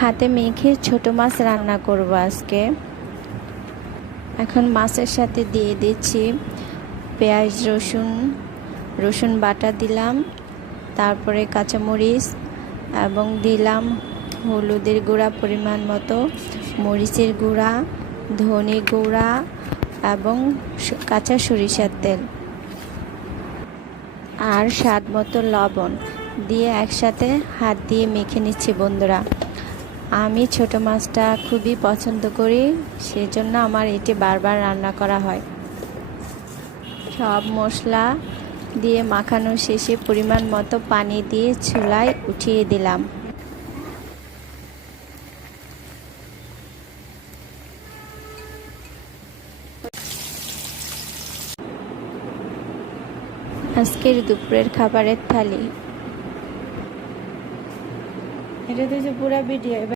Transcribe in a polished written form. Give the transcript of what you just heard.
হাতে মেখে ছোট মাছ রান্না করব আজকে। এখন মাছের সাথে দিয়ে দিচ্ছি পেঁয়াজ, রসুন বাটা দিলাম, তারপরে কাঁচামরিচ এবং দিলাম হলুদের গুঁড়া পরিমাণ মতো, মরিচের গুঁড়া, ধনে গুঁড়া এবং কাঁচা সরিষার তেল আর স্বাদ মতো লবণ দিয়ে একসাথে হাত দিয়ে মেখে নিচ্ছি বন্ধুরা। আমি ছোট মাছটা খুবই পছন্দ করি, সেজন্য আমার এটি বারবার রান্না করা হয়। সব মশলা দিয়ে মাখানো শেষে পরিমাণ মতো পানি দিয়ে চুলায় উঠিয়ে দিলাম। আজকের দুপুরের খাবারের থালি। এটা তো পুরা ভিডিও।